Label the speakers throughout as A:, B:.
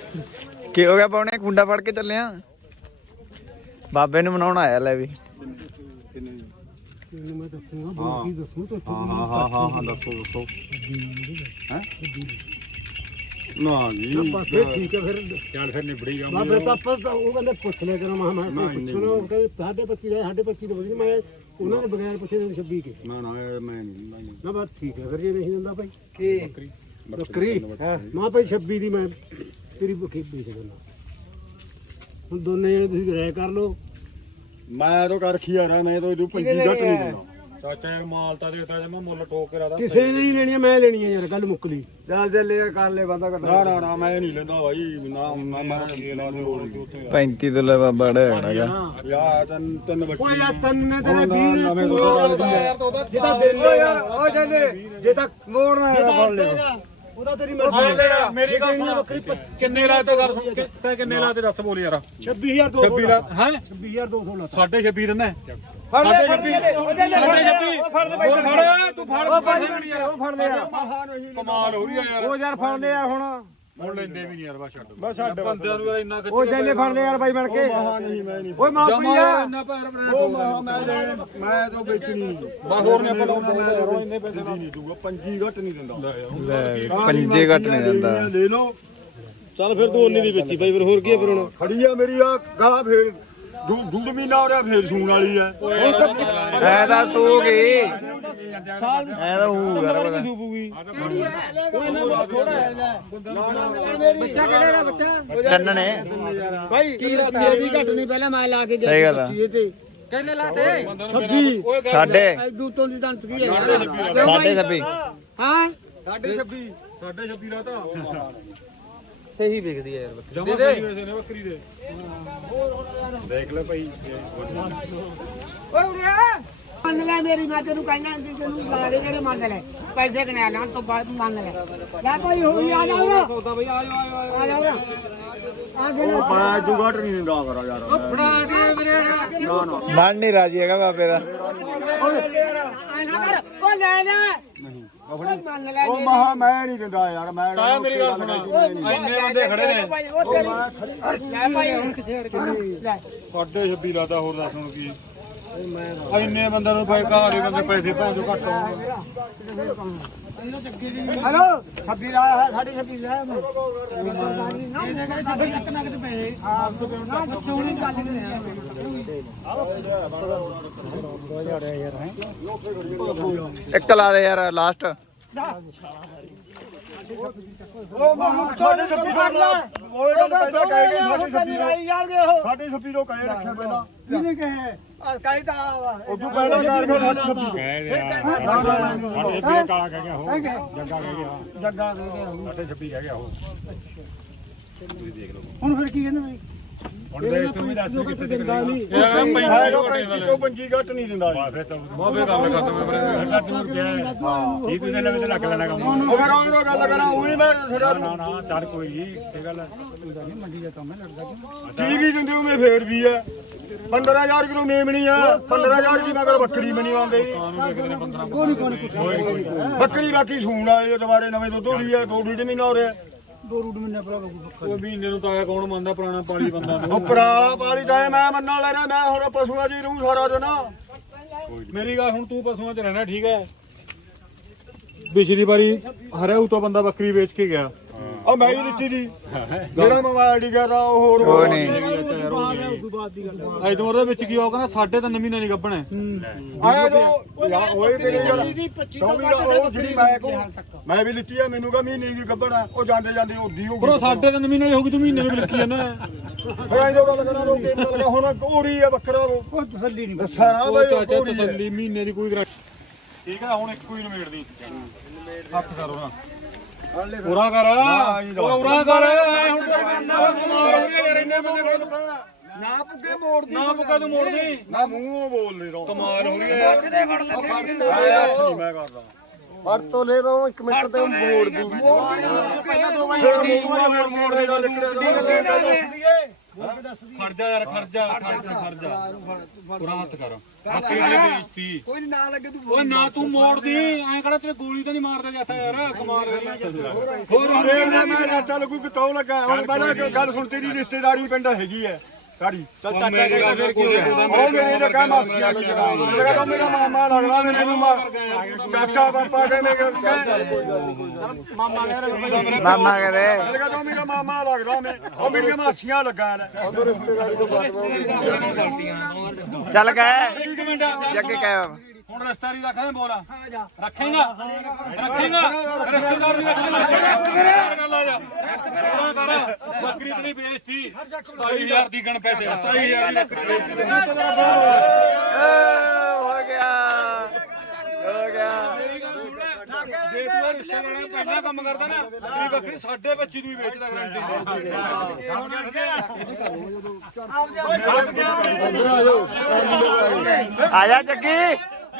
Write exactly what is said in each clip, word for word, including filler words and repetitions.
A: ਕੀ ਹੋ ਗਿਆ ਪਾਉਣੇ ਕੁੰਡਾ ਫੜ ਕੇ ਚੱਲੇ ਆ ਬਾਬੇ ਨੂੰ ਮਨਾਉਣ ਆਇਆ ਲੈ ਵੀ
B: ਮੈਂ ਦੱਸੂਗਾ ਬਾਕੀ ਦੱਸੂ ਤੇ
C: ਹਾਂ ਹਾਂ ਹਾਂ ਹਾਂ ਹਾਂ ਦੱਸੋ ਦੱਸੋ ਹੈ ਨਾ ਜੀ
B: ਬਸ ਫਿਰ ਠੀਕ ਹੈ ਫਿਰ
C: ਚੱਲ ਫਿਰ ਨਿਬੜੀ ਗਾ
B: ਬਾਬੇ ਤਾਂ ਆਪਾਂ ਤਾਂ ਉਹ ਕਹਿੰਦੇ ਪੁੱਛ ਲਿਆ ਕਰਾਂ ਮੈਂ ਮੈਂ ਪੁੱਛਣਾ ਉਹ ਕਹਿੰਦੇ ਸਾਡੇ ਬੱਚੀ ਦਾ ਸਾਡੇ ਬੱਚੀ ਦਾ ਵਧੀਆ ਮੈਂ ਉਹਨਾਂ ਦੇ ਬਗੈਰ ਪੁੱਛੇ ਦੇ ਛੱਬੀ ਕੇ
C: ਨਾ ਨਾ ਇਹ ਮੈਂ ਨਹੀਂ
B: ਨਾ ਬਸ ਠੀਕ ਹੈ ਫਿਰ ਜੇ ਨਹੀਂ ਦਿੰਦਾ ਭਾਈ
A: ਕੀ
C: ਬੱਕਰੀ
B: ਬੱਕਰੀ ਮਾਂ ਭਾਈ ਛੱਬੀ ਦੀ ਮੈਂ ਤੇਰੀ ਬੱਕਰੀ ਵੇਚ ਦਿੰਦਾ ਹੁਣ ਦੋਨੇ ਜਿਹੜੇ ਤੁਸੀਂ ਰਾਇ ਕਰ ਲਓ
C: ਮੈਂ ਤਾਂ ਕਰ ਰੱਖੀ ਯਾਰ ਮੈਂ ਤਾਂ ਇਹਨੂੰ ਪੰਜੀ ਘੱਟ ਨਹੀਂ ਦੇਣਾ ਚਾਚਾ ਯਾਰ ਮਾਲ ਤਾਂ ਦੇਤਾ ਜੇ ਮੈਂ ਮੁੱਲ ਠੋਕ ਕੇ ਰਾਦਾ
B: ਕਿਸੇ ਨੇ ਹੀ ਲੈਣੀ ਆ, ਮੈਂ ਲੈਣੀ ਆ ਯਾਰ ਗੱਲ ਮੁੱਕ ਲਈ
C: ਚੱਲ ਚੱਲ ਯਾਰ ਕਰ ਲੈ ਵਾਦਾ ਕਰ ਨਾ ਨਾ ਨਾ ਮੈਂ ਨਹੀਂ ਲੈਂਦਾ ਭਾਈ ਨਾ ਨਾ ਮੈਂ ਲਾ ਦੇ ਹੋਰ ਉੱਥੇ
A: ਪੈਂਤੀ ਤੋਂ ਲੈ ਬਾਬਾ ਢੇੜਾ ਗਾ
C: ਯਾਰ ਤਿੰਨ ਤਿੰਨ ਬੱਚੇ
B: ਓਏ ਯਾਰ ਤਨ ਮੈਂ ਤੇਰੇ
C: ਨਵੇਂ
B: ਵੀਹ
C: ਨਵੇਂ
B: ਜੇ ਤਾਂ ਦੇ
C: ਓ ਯਾਰ ਓ ਚੱਲੇ ਜੇ ਤਾਂ ਮੋੜਨਾ ਹੈ ਫੜ ਲੈ
B: ਉਹਦਾ ਤੇਰੀ
C: ਫੜ
B: ਮਰਜ਼ੀ
C: ਲੈ ਯਾਰ ਮੇਰੀ ਗੱਲ ਸੁਣ
B: ਬੱਕਰੀ
C: ਕਿੰਨੇ ਲਾ ਤੇ ਕਰ ਸੁਣ ਕਿੰਨੇ ਕਿੰਨੇ ਲਾ ਤੇ ਦੱਸ ਬੋਲ ਯਾਰ
B: ਛੱਬੀ ਹਜ਼ਾਰ ਦੋ ਸੌ
C: ਛੱਬੀ ਲਾ ਹੈ
B: ਛੱਬੀ ਹਜ਼ਾਰ ਦੋ ਸੌ ਲਾ
C: ਸਾਢੇ ਛੱਬੀ ਦਿੰਦਾ
A: ਫੜ ਲੈ ਫੜ ਲੈ
C: ਉਹ ਫੜ ਲੈ ਫੜ ਤੂੰ ਫੜ
A: ਉਹ ਫੜ ਲੈ ਯਾਰ
C: ਕਮਾਲ ਹੋ ਰਹੀ ਆ ਯਾਰ
A: ਉਹ ਯਾਰ ਫੜ ਲੈ ਯਾਰ ਹੁਣ
C: ਹੁਣ ਲੈਂਦੇ ਵੀ ਨਹੀਂ ਯਾਰ ਬਸ ਛੱਡ
A: ਬਸ ਛੱਡ
C: ਬੰਦਿਆਂ ਨੂੰ ਯਾਰ ਇੰਨਾ
A: ਉਹ ਜੈਲੇ ਫੜ ਲੈ ਯਾਰ ਬਾਈ ਬਣ ਕੇ
C: ਮਹਾ ਨਹੀਂ ਮੈਂ ਨਹੀਂ
A: ਓਏ ਮਾਂ ਪਈਆ
C: ਇੰਨਾ ਪੈਰ ਬਣਾ ਉਹ ਮਹਾ ਮੈਂ ਲੈਣਾ ਮੈਂ ਤਾਂ ਵੇਚਣੀ ਬਸ ਹੋਰ ਨੇ ਆਪਾਂ ਲਾਉਣਾ ਮੈਂ ਯਾਰ ਇੰਨੇ ਪੈਸੇ ਦਾ ਨਹੀਂ ਦੂੰਗਾ ਪੰਜੀ ਘੱਟ ਨਹੀਂ ਦਿੰਦਾ
A: ਲੈ ਪੰਜੇ ਘੱਟ ਨਹੀਂ ਦਿੰਦਾ
C: ਲੈ ਲਓ
B: ਚੱਲ ਫਿਰ ਤੂੰ ਉਨੀ ਦੀ ਵੇਚੀ ਬਾਈ ਫਿਰ ਹੋਰ ਕੀ ਹੈ ਫਿਰ ਹੁਣ
C: ਖੜੀ ਆ ਮੇਰੀ ਆ ਗਾਹ ਫੇਰ ਡੂਡ ਮਹੀਨਾ ਹੋ ਰਿਹਾ ਫੇਰ ਸੂਣ ਵਾਲੀ ਐ
A: ਐ ਤਾਂ ਸੂ ਗਈ
B: ਸਾਲ ਦੀ
A: ਐ ਤਾਂ ਹੂ ਯਾਰ ਪਤਾ
B: ਸੂਪੂਗੀ
D: ਬੱਚਾ ਕਿਹੜੇ ਦਾ ਬੱਚਾ
A: ਤਿੰਨ ਨੇ
D: ਭਾਈ ਤੇਰੇ ਵੀ ਘੱਟ ਨਹੀਂ ਪਹਿਲਾਂ ਮੈਂ ਲਾ ਕੇ ਗਿਆ
A: ਸਹੀ ਗੱਲ ਆ
D: ਤੇ ਕਿੰਨੇ ਲਾਤੇ
B: ਛੱਬੀ
A: ਸਾਡੇ
D: ਦੂਤੋਂ ਦੀ ਦੰਤ ਕੀ ਹੈ ਯਾਰ
A: ਸਾਡੇ ਛੱਬੀ
D: ਹਾਂ
C: ਸਾਢੇ ਛੱਬੀ ਸਾਢੇ ਛੱਬੀ ਦਾ ਤਾਂ
D: ਸਹੀ ਵਿਕਦੀ ਹੈ ਯਾਰ
C: ਜਮਾ ਸਹੀ ਵੈਸੇ ਨੇ ਬੱਕਰੀ ਦੇ ਦੇਖ ਲੈ ਭਾਈ
D: ਓਏ ਉਰੇ ਮੰਨ ਲੈ ਮੇਰੀ ਮੈਂ ਤੈਨੂੰ ਕਹਿਣਾ ਕਿ ਤੈਨੂੰ ਲਾ ਦੇ ਜਿਹੜੇ ਮੰਨ ਲੈ ਪੈਸੇ ਕਨਿਆ ਲੈਣ ਤੋਂ ਬਾਅਦ ਮੰਨ ਲੈ ਲੈ ਭਾਈ ਹੋਈ ਆ ਜਾ ਉਰੇ
C: ਸੌਦਾ ਬਈ ਆ ਜਾ ਆ
D: ਆ ਜਾ ਉਰੇ ਆ ਗਏ
C: ਉਹ ਬੜਾ ਜੂ ਘੱਟ ਨਹੀਂ ਦਿੰਦਾ ਕਰਾ ਯਾਰ
D: ਉਹ ਫੜਾ ਦੇ ਵੀਰੇ
C: ਨਾ ਨਾ
A: ਮਨ ਨਹੀਂ ਰਾਜੀ ਹੈਗਾ ਬਾਬੇ ਦਾ
D: ਆ ਨਾ ਕਰ ਉਹ ਲੈ ਲੈ
C: ਨਹੀਂ
D: ਉਹ ਮੰਨ ਲੈ
C: ਉਹ ਮਹਾ ਮੈਂ ਨਹੀਂ ਦਿੰਦਾ ਯਾਰ ਮੈਂ ਤਾਂ ਮੇਰੀ ਗੱਲ ਸੁਣਾ ਇੰਨੇ ਬੰਦੇ ਖੜੇ ਨੇ
D: ਭਾਈ ਉਹ ਤੇਰੀ ਲੈ ਭਾਈ ਹੁਣ ਕਿੱਥੇ ਅੜ ਲੈ
C: ਸਾਢੇ ਛੱਬੀ ਲਾਦਾ ਹੋਰ ਦੱਸ ਹੁਣ ਕੀ ਇੰਨੇ ਬੰਦੇ ਨੂੰ ਭਾਈ ਘਰ ਦੇ ਬੰਦੇ ਪੈਸੇ ਭਾਂਜੋ ਘੱਟ ਆਉਣਗੇ
B: ਹਲੋ ਛੱਬੀ ਲਾਇਆ ਹੈ ਸਾਡੀ ਛੱਬੀ ਲਾਇਆ ਮੈਂ
D: ਨਾ ਨਗਦ ਨਗਦ ਪਏ ਆ ਨਾ ਚੋਰੀ ਚੱਲ ਰਿਹਾ
A: ਇੱਕ ਲਾ ਦੇ ਯਾਰ ਲਾਸਟ
C: ਉਹ ਮਾਹੂ ਸਾਡੇ ਛੱਬੀ ਦਾ ਓਏ ਗੱਲ ਪਹਿਲਾਂ ਕਹਿ ਗਏ ਸਾਡੇ ਛੱਬੀ ਦਾ
D: ਯਾਰ ਦੇ ਉਹ
C: ਸਾਡੇ ਛੱਬੀ ਤੋਂ ਕਹੇ ਰੱਖਿਆ ਪਹਿਲਾਂ
B: ਕਿਹਨੇ ਕਹੇ
D: ਕਾਈ ਤਾਂ
C: ਉਦੋਂ ਪਹਿਲਾਂ ਯਾਰ ਮੈਂ ਸਾਡੇ ਛੱਬੀ
B: ਸਾਡੇ
C: ਕਾਲਾ ਕਹਿ ਗਿਆ ਹੋ ਜੱਗਾ ਕਹਿ ਗਿਆ
B: ਜੱਗਾ ਦੇ ਗਿਆ
C: ਸਾਡੇ ਛੱਬੀ ਕਹਿ ਗਿਆ ਹੋ
B: ਹੁਣ ਫਿਰ ਕੀ ਕਹਿੰਦੇ ਬਾਈ
C: ਹੁਣ ਦੇਖ ਤੂੰ ਵੀ ਦੱਸ ਕਿੱਥੇ
B: ਦਿੰਦਾ ਨਹੀਂ
C: ਇਹ ਤੋਂ ਪੰਜੀ ਘੱਟ ਨਹੀਂ ਦਿੰਦਾ ਬਾਫੇ ਤਾਂ ਬਾਫੇ ਗੱਲ ਖਤਮ ਹੈ ਫਿਰ ਟੂਰ ਗਿਆ ਹਾਂ ਇਹ ਤੂੰ ਨੇ ਵਿੱਚ ਲੱਗ ਲੈਣਾ ਕੰਮ ਉਹ ਫਿਰ ਉਹ ਗੱਲ ਕਰਾਂ ਉਹੀ ਮੈਂ ਥੋੜਾ ਨਾ ਨਾ ਚੱਲ ਕੋਈ ਨਹੀਂ ਇਹ ਗੱਲ ਨਹੀਂ ਮੰਡੀ ਦਾ ਕੰਮ ਹੈ ਲੜਦਾ ਕੀ ਵੀ ਦਿੰਦੇ ਉਹ ਫੇਰ ਵੀ ਹੈ ਪੰਦਰਾਂ ਹਜ਼ਾਰ ਕਿਲੋ ਮੇਮਣੀ ਆ ਪੰਦਰਾਂ ਹਜ਼ਾਰ ਦੀ ਮਗਰ ਬੱਕਰੀ ਬਣੀ ਆਉਂਦੇ ਬੱਕਰੀ ਬਾਕੀ ਸੂਣ ਵਾਲੇ ਦੁਬਾਰੇ ਨਵੇਂ ਦੁੱਧ ਹੋਈ ਆ ਦੋ ਡੇਢ ਮਹੀਨਾ ਹੋ ਰਿਹਾ
B: ਦੋ ਰੂਟ ਮਹੀਨੇ ਭਰਾ ਬੱਕਰੀ
C: ਉਹ ਮਹੀਨੇ ਨੂੰ ਤਾਂ ਆਇਆ ਕੌਣ ਮੰਨਦਾ ਪੁਰਾਣਾ ਪਾਲੀ ਬੰਦਾ ਉਹ ਪੁਰਾਣਾ ਪਾਲੀ ਤਾਂ ਮੈਂ ਮੰਨਣ ਲੈ ਰਿਹਾ ਮੈਂ ਹੁਣ ਪਸ਼ੂਆਂ ਦੀ ਰੂਹ ਸਾਰਾ ਦਿਨ ਮੇਰੀ ਗੱਲ ਹੁਣ ਤੂੰ ਪਸ਼ੂਆਂ 'ਚ ਰਹਿਣਾ ਠੀਕ ਹੈ ਪਿਛਲੀ ਵਾਰੀ ਹਰਿਆਊ ਤੋਂ ਬੰਦਾ ਬੱਕਰੀ ਵੇਚ ਕੇ ਗਿਆ ਆ ਮੈਂ ਹੀ ਲਿੱਤੀ ਦੀ ਜਿਹੜਾ ਮੋਬਾਈਲ ਦੀ ਕਰਦਾ ਉਹ ਹੋਰ
A: ਉਹ ਨਹੀਂ
B: ਉਦੋਂ ਬਾਅਦ ਦੀ ਗੱਲ ਹੈ
C: ਐਦੋਂ ਉਹਦੇ ਵਿੱਚ ਕੀ ਉਹ ਕਹਿੰਦਾ ਸਾਢੇ ਤਿੰਨ ਮਹੀਨੇ ਨਹੀਂ ਗੱਭਣਾ ਆਇਆ ਜੋ ਓਏ ਤੇਰੀ ਗੱਲ ਉਹ ਜਿਹੜੀ ਮੈਂ ਕੋ ਮੈਂ ਵੀ ਲਿੱਤੀ ਆ ਮੈਨੂੰ ਕਹ ਮਹੀਨੇ ਦੀ ਗੱਭਣਾ ਉਹ ਜਾਂਦੇ ਜਾਂਦੇ ਉਦੀ ਹੋ ਗਈ ਪਰ ਸਾਢੇ ਤਿੰਨ ਮਹੀਨੇ ਹੋ ਗਈ ਤੂੰ ਮਹੀਨੇ ਨੂੰ ਵੀ ਲਿਖੀ ਜਾਂਦਾ ਫਿਰ ਐਦੋਂ ਗੱਲ ਕਰਾਂ ਰੋਕੇ ਗੱਲ ਹੁਣ ਕੋਰੀ ਆ ਬੱਕਰਾ
B: ਉਹ ਤਸੱਲੀ ਨਹੀਂ
C: ਦੱਸਾਂ ਨਾ ਬਈ ਚਾਚਾ ਤਸੱਲੀ ਮਹੀਨੇ ਦੀ ਕੋਈ ਠੀਕ ਆ ਹੁਣ ਇੱਕੋ ਹੀ ਨਵੇੜ ਦੀ ਹੱਥ ਕਰੋ ਨਾ ਪੂਰਾ ਕਰ ਪੂਰਾ ਕਰ ਹੁਣ ਕਮਾਲ ਹੋ ਰਹੀ ਹੈ ਯਾਰ ਇੰਨੇ ਬੰਦੇ ਕੋਲ
D: ਨਾ ਪੁੱਗੇ ਮੋੜ
C: ਨਾ ਮੁਕਾ ਤੂੰ ਮੋੜ ਦੇ ਨਾ ਮੂੰਹੋਂ ਬੋਲ ਦੇ ਰੋ ਕਮਾਲ ਹੋ ਰਹੀ ਹੈ ਯਾਰ ਹੱਥ ਨਹੀਂ ਮੈਂ ਕਰਦਾ
B: ਫੜ ਤੋਂ ਲੈ ਦੋ ਇੱਕ ਮਿੰਟ ਤੇ ਮੋੜ ਦੀ
C: ਪਹਿਲਾਂ ਦੋ ਵਾਰ ਮੋੜ ਦੇ ਗੱਲ
B: ਦੱਸ ਦਈਏ
C: ਖੜ ਖੜ ਜਾ ਯਾਰ ਖੜ ਜਾ ਖੜ ਜਾ ਖੜ ਜਾ ਪੂਰਾ ਹੱਥ ਕਰ ਹੱਥ ਦੀ ਬੇਇੱਜ਼ਤੀ
D: ਕੋਈ ਨਾ ਲੱਗੇ ਤੂੰ
C: ਓਏ ਨਾ ਤੂੰ ਮੋੜਦੀ ਐਂ ਕਿਹੜਾ ਤੇਰੇ ਗੋਲੀ ਤਾਂ ਨਹੀਂ ਮਾਰਦਾ ਜਾਂਦਾ ਯਾਰ ਕਮਾਲ
E: ਹੋਰ ਮੈਂ ਚਾਚਾ ਲੱਗੂ ਕਿ ਤੌ ਲੱਗਾ ਹੁਣ ਪਹਿਲਾਂ ਗੱਲ ਸੁਣ ਤੇਰੀ ਰਿਸ਼ਤੇਦਾਰੀ ਪਿੰਡ ਹੈਗੀ ਐ ਸਾਡੀ
C: ਚੱਲ ਚਾਚਾ ਕਹਿੰਦਾ ਫਿਰ ਕੀ ਹੋਇਆ
E: ਉਹ ਮੇਰੇ ਦੇ ਕੰਮ ਆਸੀਆਂ ਜਿਹੜਾ ਤਾਂ ਮੇਰਾ ਮਾਮਾ ਲੱਗਦਾ ਮੈਨੂੰ ਮਾ ਚਾਚਾ ਪਾਪਾ ਕਹਿੰਦੇ
C: ਮਾਮਾ ਕਹਿੰਦਾ
A: ਮਾਮਾ ਕਹਿੰਦੇ
E: ਜਿਹੜਾ ਤਾਂ ਮੇਰਾ ਮਾਮਾ ਲੱਗਦਾ ਮੈਂ ਉਹ ਮੇਰੀਆਂ ਮਾਸੀਆਂ ਲੱਗਾ ਨੇ ਉਹ ਰਿਸ਼ਤੇਦਾਰੀ ਤੋਂ ਬਾਤ
A: ਚੱਲ ਗਏ
C: ਇੱਕ ਮਿੰਟ
A: ਜੱਗੇ ਕਹਿ
C: ਹੁਣ ਰਿਸ਼ਤੇਦਾਰੀ ਰੱਖਾਂ ਬੋਲ ਰੱਖੇਗਾ ਰੱਖੇਗਾ ਰਿਸ਼ਤੇਦਾਰ ਨਹੀਂ ਰੱਖਣਾ ਗੱਲ ਆ ਜਾ ਪੂਰਾ ਕਰ ਬੱਕਰੀ ਤੇ ਨਹੀਂ ਵੇਚਤੀ ਸਤਾਈ ਹਜ਼ਾਰ ਦੀ ਗਣ ਪੈਸੇ ਸਤਾਈ ਹਜ਼ਾਰ ਦੀ ਬੱਕਰੀ
A: ਹੋ ਗਿਆ ਹੋ ਗਿਆ
C: ਜੇ ਤੂੰ ਇਹ ਰਿਸ਼ਤੇਦਾਰਾਂ ਪਹਿਲਾਂ ਕੰਮ ਕਰਦਾ ਨਾ ਤੇਰੀ ਬੱਕਰੀ ਸਾਡੇ ਬੱਚੀ ਨੂੰ ਹੀ ਵੇਚਦਾ ਗਰੰਟੀ
A: ਆ ਜਾ ਜੱਗੀ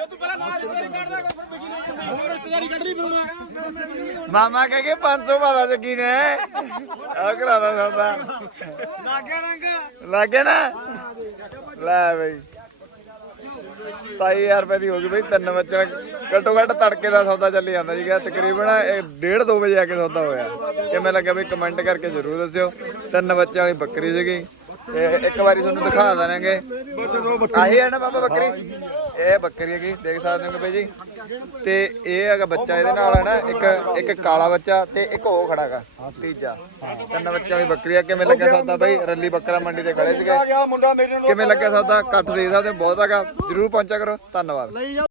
A: ਮਾਮਾ ਕਹਿ ਕੇ ਪੰਜ ਸੌ ਵਾਲਾ ਜੱਗੀ ਨੇ ਆ ਕਰਾਦਾ ਸੌਦਾ
D: ਲਾਗੇ ਰੰਗ
A: ਲੱਗੇ ਨਾ ਲੈ ਬਈ ਸਤਾਈ ਹਜ਼ਾਰ ਰੁਪਏ ਦੀ ਹੋ ਗਈ ਬਈ ਤਿੰਨ ਬੱਚੇ ਘੱਟੋ ਘੱਟ ਤੜਕੇ ਦਾ ਸੌਦਾ ਚੱਲੀ ਜਾਂਦਾ ਸੀਗਾ ਤਕਰੀਬਨ ਡੇਢ ਦੋ ਵਜੇ ਆ ਕੇ ਸੌਦਾ ਹੋਇਆ ਕਿਵੇਂ ਲੱਗਿਆ ਬਈ ਕਮੈਂਟ ਕਰਕੇ ਜ਼ਰੂਰ ਦੱਸਿਓ ਤਿੰਨ ਬੱਚਿਆਂ ਵਾਲੀ ਬੱਕਰੀ ਸੀਗੀ ਇਹ ਇੱਕ ਵਾਰੀ ਤੁਹਾਨੂੰ ਦਿਖਾ ਦਾਂਗੇ ਆਹੀ ਹੈ ਨਾ ਬਾਬਾ ਬੱਕਰੀ ਇਹ ਬੱਕਰੀ ਹੈਗੀ ਦੇਖ ਸਕਦੇ ਹੋ ਬਈ ਜੀ ਤੇ ਇਹ ਹੈਗਾ ਬੱਚਾ ਇਹਦੇ ਨਾਲ ਹੈ ਨਾ ਇੱਕ ਇੱਕ ਕਾਲਾ ਬੱਚਾ ਤੇ ਇੱਕ ਉਹ ਖੜਾਗਾ ਤੀਜਾ ਤਿੰਨ ਬੱਚਿਆਂ ਵਾਲੀ ਬੱਕਰੀ ਆ ਕਿਵੇਂ ਲੱਗਿਆ ਸੌਦਾ ਬਈ ਰੱਲੀ ਬੱਕਰਾ ਮੰਡੀ ਤੇ ਖੜੇ ਸੀਗੇ
E: ਮੁੰਡਾ ਮੇਰੇ
A: ਕਿਵੇਂ ਲੱਗਿਆ ਸੌਦਾ ਘੱਟ ਦੇ ਸਕਦੇ ਬਹੁਤ ਹੈਗਾ ਜਰੂਰ ਪਹੁੰਚਿਆ ਕਰੋ ਧੰਨਵਾਦ